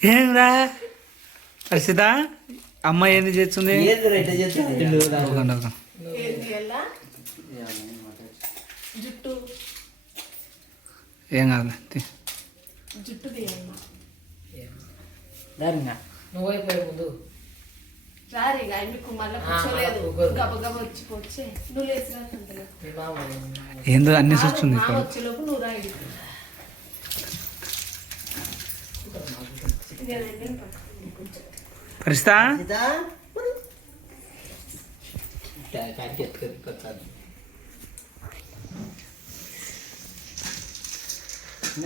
ఏంరా హర్షిత అమ్మ ఏంది చేస్తుంది ఏం కాదు జుట్టు నువ్వు అయిపోయే ముందు రారిగా మీకు మళ్ళీ కూర్చోలేదు గబగబ వచ్చిపోతే నువ్వు లేచినట్టు ఏందో అన్ని చూస్తుంది వచ్చేలోపు నువ్వు రాయి పరిస్థిత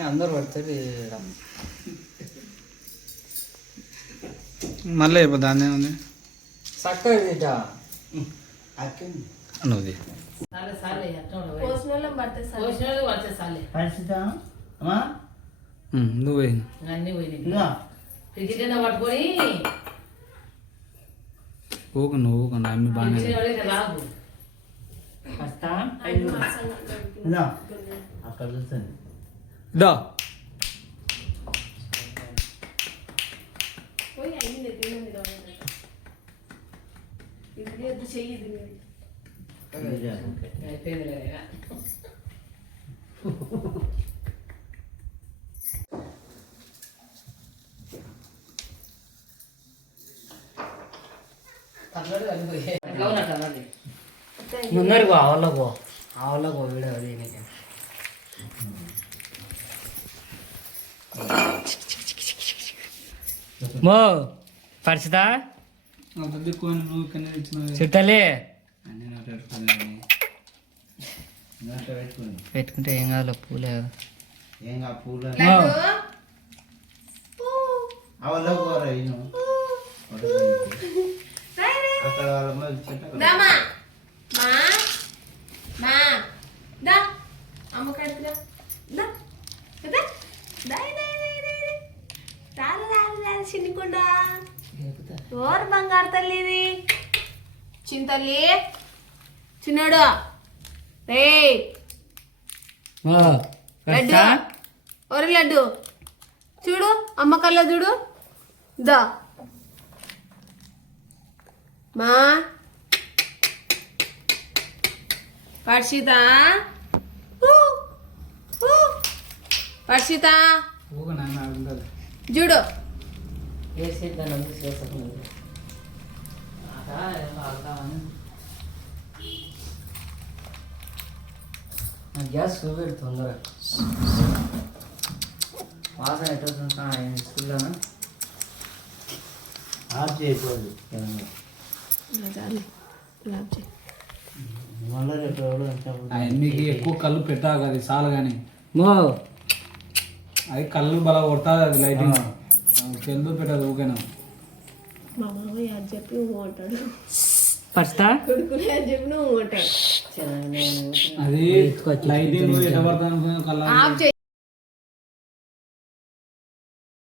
అందరు పడుతుంది మళ్ళీ అయిపోతుంది దాన్ని ఉంది చక్కగా నువ్వు నువ్వు అన్నీ పోయినాయి పట్టుకొని ఊకు నువ్వు ఊకుండా అమ్మి బాగానే రాదు అక్కడ చూస్తుంది దా పోయి అయింది ఇది చెయ్యి అయిపోయింది ముందరికి ఆవులకు వీడియో దీనికి మో పరిచిత చుట్టాలి పెట్టుకుంటే ఏం కాదు పూలే ఏం కా పూల మో అక్కడ అమ్మ కడుతురా చిన్నకుండా ఓరు బంగారు తల్లి ఇది చింతల్లి చిన్నోడు రే లడ్డు ఒరే లడ్డు చూడు అమ్మ కళ్ళ చూడు దా మా పర్షిత పర్షిత చూడు గ్యాస్ చూపెడు తొందరగా వాసన ఎట్లా స్కూల్లోనా ఆఫ్ చేయకూడదు మళ్ళీ రేపు మీకు ఎక్కువ కళ్ళు పెట్టా అది చాలు కానీ మో అది కళ్ళు బల కొడుతుంది అది లైటింగ్ ఎందుకు పెట్టదు ఊకేనా మా మామయ్య అది చెప్పి నువ్వు అంటాడు పస్తా కొడుకునే అని చెప్పి నువ్వు అంటాడు అది లైటింగ్ ఎట్లా పడుతుంది ఆఫ్ చేయి